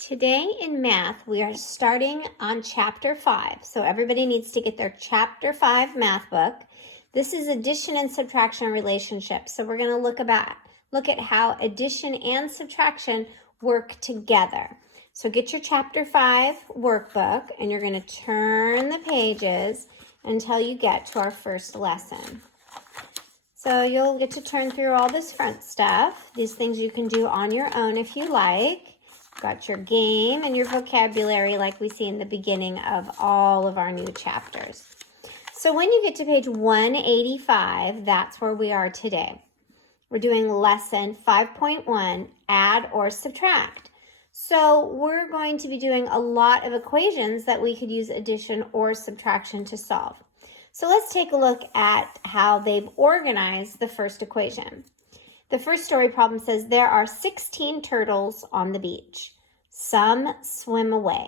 Today in math, we are starting on chapter 5. So everybody needs to get their chapter 5 math book. This is addition and subtraction relationships. So we're going to look at how addition and subtraction work together. So get your chapter 5 workbook and you're going to turn the pages until you get to our first lesson. So you'll get to turn through all this front stuff. These things you can do on your own if you like. Got your game and your vocabulary like we see in the beginning of all of our new chapters. So when you get to page 185, that's where we are today. We're doing lesson 5.1, add or subtract. So we're going to be doing a lot of equations that we could use addition or subtraction to solve. So let's take a look at how they've organized the first equation. The first story problem says there are 16 turtles on the beach. Some swim away.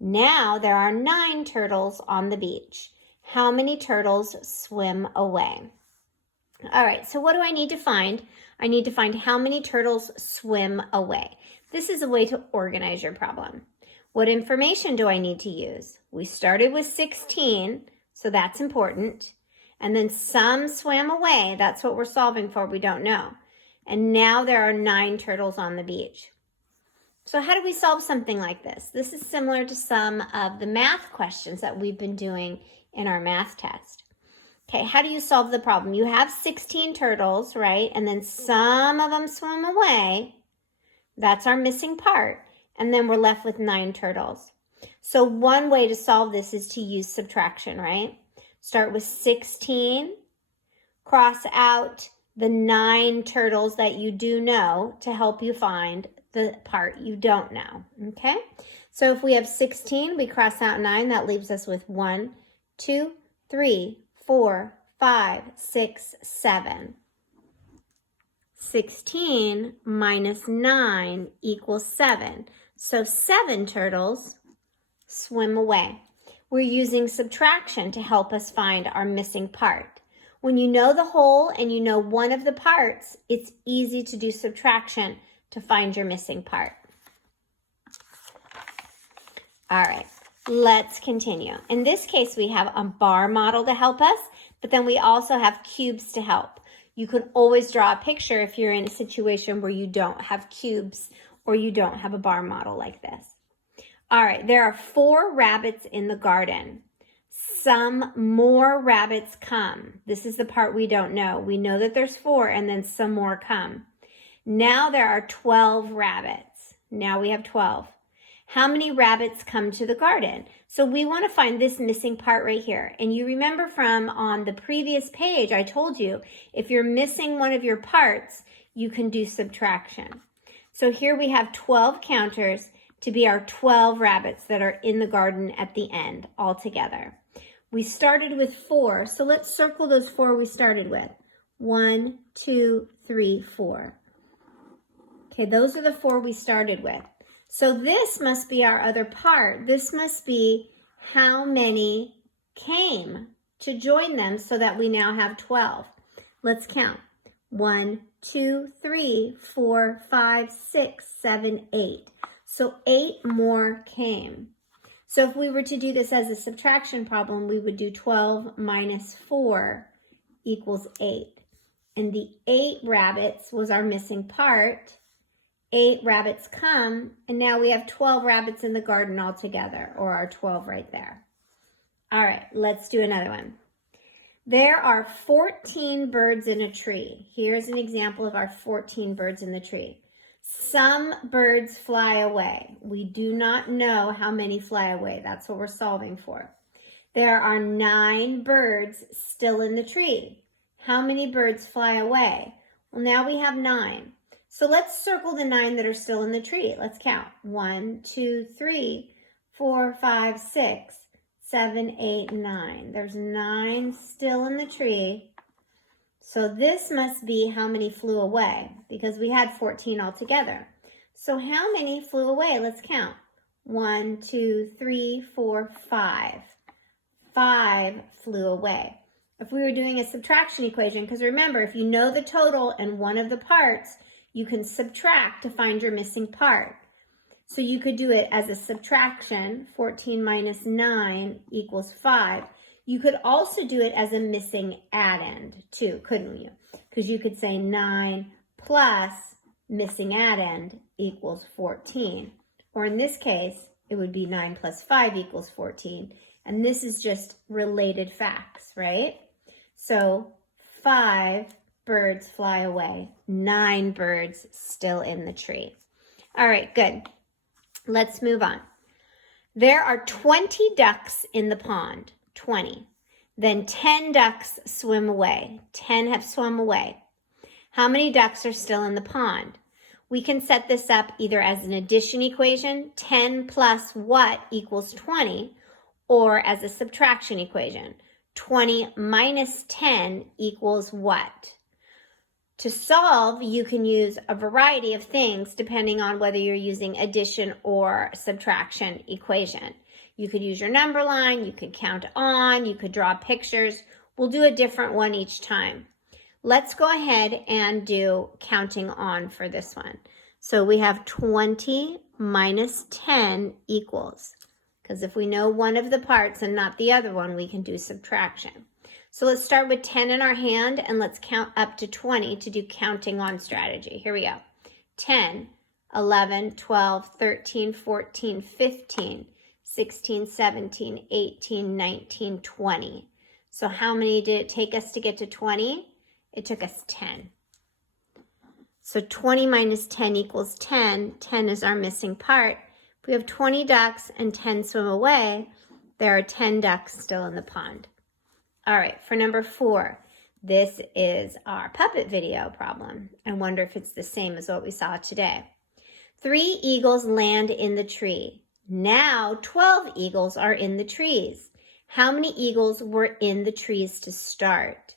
Now there are 9 turtles on the beach. How many turtles swim away? All right, so what do I need to find? I need to find how many turtles swim away. This is a way to organize your problem. What information do I need to use? We started with 16, so that's important. And then some swam away. That's what we're solving for. We don't know. And now there are 9 turtles on the beach. So how do we solve something like this? This is similar to some of the math questions that we've been doing in our math test. Okay, how do you solve the problem? You have 16 turtles, right? And then some of them swim away. That's our missing part. And then we're left with 9 turtles. So one way to solve this is to use subtraction, right? Start with 16, cross out the 9 turtles that you do know to help you find the part you don't know, okay? So if we have 16, we cross out 9, that leaves us with 1, 2, 3, 4, 5, 6, 7. 16 minus 9 equals 7. So 7 turtles swim away. We're using subtraction to help us find our missing part. When you know the whole and you know one of the parts, it's easy to do subtraction to find your missing part. All right, let's continue. In this case, we have a bar model to help us, but then we also have cubes to help. You could always draw a picture if you're in a situation where you don't have cubes or you don't have a bar model like this. All right, there are 4 rabbits in the garden. Some more rabbits come. This is the part we don't know. We know that there's 4 and then some more come. Now there are 12 rabbits. Now we have 12. How many rabbits come to the garden? So we want to find this missing part right here. And you remember from on the previous page, I told you, if you're missing one of your parts, you can do subtraction. So here we have 12 counters to be our 12 rabbits that are in the garden at the end all together. We started with 4, so let's circle those 4 we started with. 1, 2, 3, 4. Okay, those are the 4 we started with. So this must be our other part. This must be how many came to join them so that we now have 12. Let's count. 1, 2, 3, 4, 5, 6, 7, 8. So 8 more came. So if we were to do this as a subtraction problem, we would do 12 minus 4 equals 8. And the 8 rabbits was our missing part. 8 rabbits come, and now we have 12 rabbits in the garden altogether, or our 12 right there. All right, let's do another one. There are 14 birds in a tree. Here's an example of our 14 birds in the tree. Some birds fly away. We do not know how many fly away. That's what we're solving for. There are 9 birds still in the tree. How many birds fly away? Well, now we have 9. So let's circle the 9 that are still in the tree. Let's count. 1, 2, 3, 4, 5, 6, 7, 8, 9. There's 9 still in the tree. So this must be how many flew away because we had 14 altogether. So how many flew away? Let's count. 1, 2, 3, 4, 5. 5 flew away. If we were doing a subtraction equation, because remember, if you know the total and one of the parts, you can subtract to find your missing part. So you could do it as a subtraction, 14 minus 9 equals 5. You could also do it as a missing addend too, couldn't you? Because you could say 9 plus missing addend equals 14. Or in this case, it would be 9 plus 5 equals 14. And this is just related facts, right? So 5 birds fly away, 9 birds still in the tree. All right, good. Let's move on. There are 20 ducks in the pond, 20. Then 10 ducks swim away. 10 have swum away. How many ducks are still in the pond? We can set this up either as an addition equation, 10 plus what equals 20, or as a subtraction equation, 20 minus 10 equals what? To solve, you can use a variety of things depending on whether you're using addition or subtraction equation. You could use your number line, you could count on, you could draw pictures. We'll do a different one each time. Let's go ahead and do counting on for this one. So we have 20 minus 10 equals, because if we know one of the parts and not the other one, we can do subtraction. So let's start with 10 in our hand and let's count up to 20 to do counting on strategy. Here we go. 10, 11, 12, 13, 14, 15, 16, 17, 18, 19, 20. So how many did it take us to get to 20? It took us 10. So 20 minus 10 equals 10. 10 is our missing part. If we have 20 ducks and 10 swim away, there are 10 ducks still in the pond. All right, for number 4, this is our puppet video problem. I wonder if it's the same as what we saw today. 3 eagles land in the tree. Now 12 eagles are in the trees. How many eagles were in the trees to start?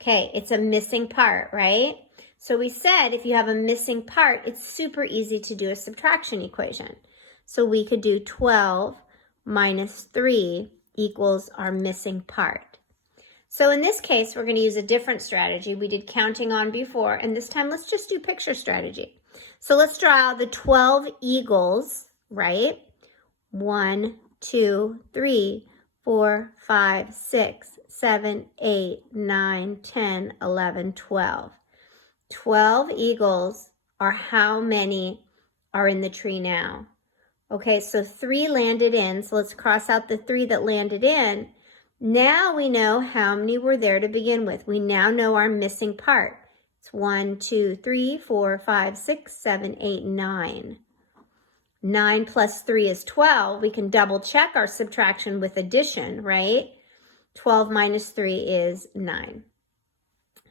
Okay, it's a missing part, right? So we said if you have a missing part, it's super easy to do a subtraction equation. So we could do 12 minus 3 equals our missing part. So in this case, we're going to use a different strategy. We did counting on before, and this time let's just do picture strategy. So let's draw out the 12 eagles, right? 1, 2, 3, 4, 5, 6, 7, 8, 9, 10, 11, 12. 12 eagles are how many are in the tree now? Okay, so 3 landed in, so let's cross out the 3 that landed in. Now we know how many were there to begin with. We now know our missing part. It's 1, 2, 3, 4, 5, 6, 7, 8, 9. 9 plus 3 is 12. We can double check our subtraction with addition, right? 12 minus 3 is 9.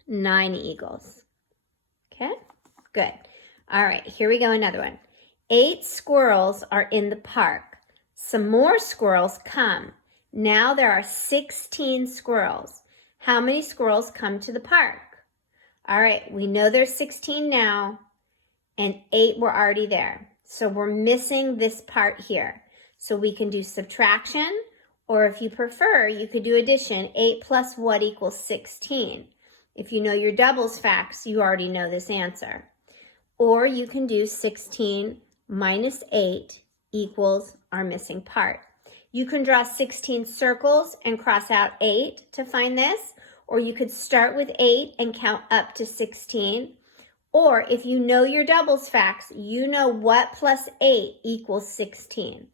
9 eagles. Okay, good. All right, here we go, another one. 8 squirrels are in the park. Some more squirrels come. Now there are 16 squirrels. How many squirrels come to the park? All right, we know there's 16 now, and 8 were already there. So we're missing this part here. So we can do subtraction, or if you prefer, you could do addition. 8 plus what equals 16? If you know your doubles facts, you already know this answer. Or you can do 16 minus 8 equals our missing part. You can draw 16 circles and cross out 8 to find this, or you could start with 8 and count up to 16. Or if you know your doubles facts, you know what plus 8 equals 16.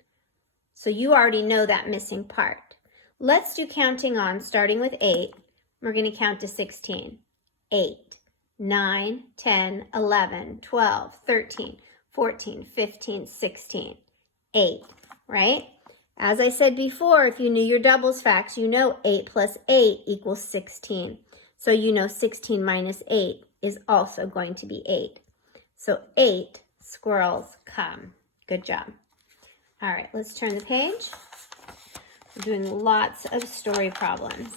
So you already know that missing part. Let's do counting on, starting with 8. We're going to count to 16. 8, 9, 10, 11, 12, 13, 14, 15, 16, 8, right? As I said before, if you knew your doubles facts, you know 8 plus 8 equals 16. So you know 16 minus 8 is also going to be 8. So 8 squirrels come. Good job. All right, let's turn the page. We're doing lots of story problems.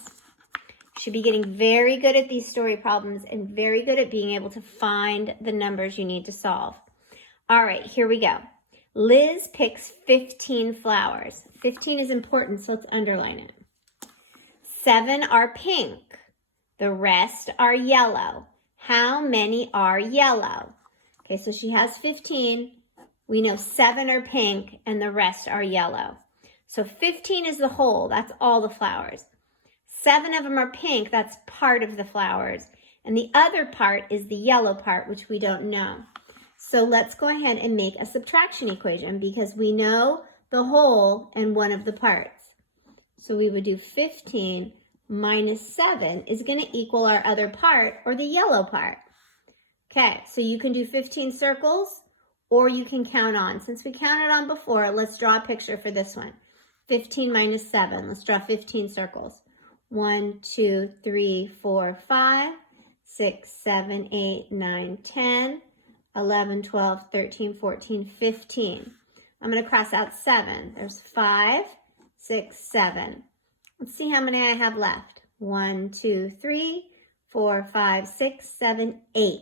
You should be getting very good at these story problems and very good at being able to find the numbers you need to solve. All right, here we go. Liz picks 15 flowers. 15 is important, so let's underline it. 7 are pink. The rest are yellow. How many are yellow? Okay, so she has 15. We know 7 are pink and the rest are yellow. So 15 is the whole, that's all the flowers. 7 of them are pink, that's part of the flowers. And the other part is the yellow part, which we don't know. So let's go ahead and make a subtraction equation because we know the whole and one of the parts. So we would do 15 minus 7 is going to equal our other part, or the yellow part. Okay, so you can do 15 circles, or you can count on. Since we counted on before, let's draw a picture for this one. 15 minus 7. Let's draw 15 circles. 1, 2, 3, 4, 5, 6, 7, 8, 9, 10, 11, 12, 13, 14, 15. I'm going to cross out 7. There's 5, 6, 7. Let's see how many I have left. 1, 2, 3, 4, 5, 6, 7, 8.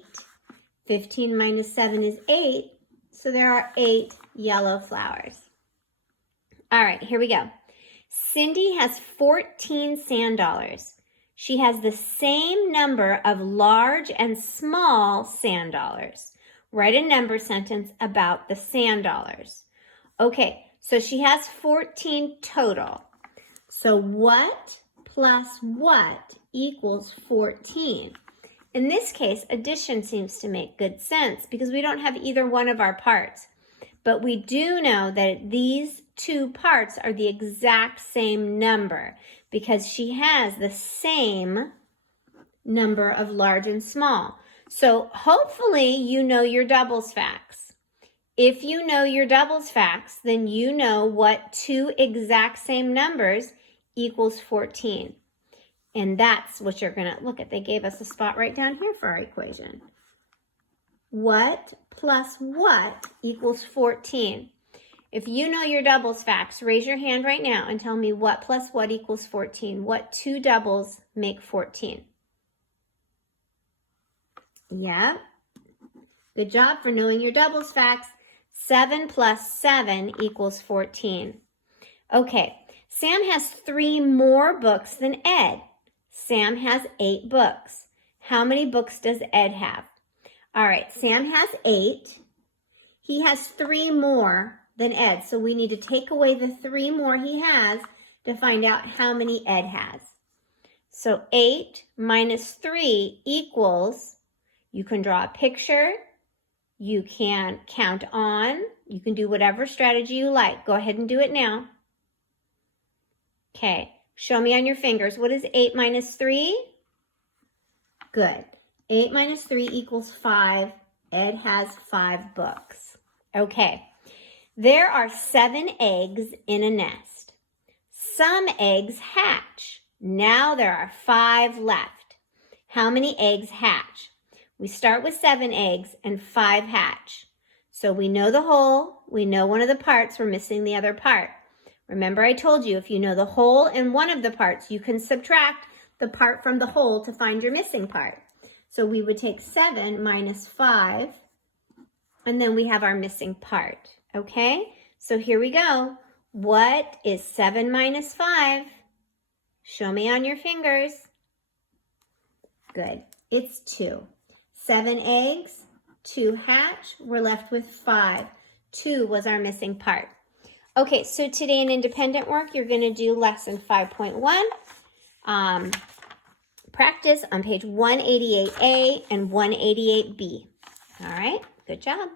15 minus 7 is 8, so there are 8 yellow flowers. All right, here we go. Cindy has 14 sand dollars. She has the same number of large and small sand dollars. Write a number sentence about the sand dollars. Okay, so she has 14 total. So what plus what equals 14? In this case, addition seems to make good sense because we don't have either one of our parts. But we do know that these two parts are the exact same number because she has the same number of large and small. So hopefully you know your doubles facts. If you know your doubles facts, then you know what two exact same numbers equals 14. And that's what you're going to look at. They gave us a spot right down here for our equation. What plus what equals 14? If you know your doubles facts, raise your hand right now and tell me what plus what equals 14. What two doubles make 14? Yeah. Good job for knowing your doubles facts. 7 plus 7 equals 14. Okay, Sam has 3 more books than Ed. Sam has 8 books. How many books does Ed have? All right, Sam has 8. He has 3 more than Ed, so we need to take away the 3 more he has to find out how many Ed has. So 8 minus 3 equals, you can draw a picture, you can count on, you can do whatever strategy you like. Go ahead and do it now. Okay, show me on your fingers. What is 8 minus 3? Good. 8 minus 3 equals 5. Ed has 5 books. Okay, there are 7 eggs in a nest. Some eggs hatch. Now there are 5 left. How many eggs hatch? We start with 7 eggs and 5 hatch. So we know the whole, we know one of the parts, we're missing the other part. Remember I told you if you know the whole and one of the parts, you can subtract the part from the whole to find your missing part. So we would take 7 minus 5, and then we have our missing part, okay? So here we go. What is 7 minus 5? Show me on your fingers. Good, it's 2. 7 eggs, 2 hatch, we're left with 5. 2 was our missing part. Okay, so today in independent work, you're gonna do lesson 5.1. Practice on page 188A and 188B. All right, good job.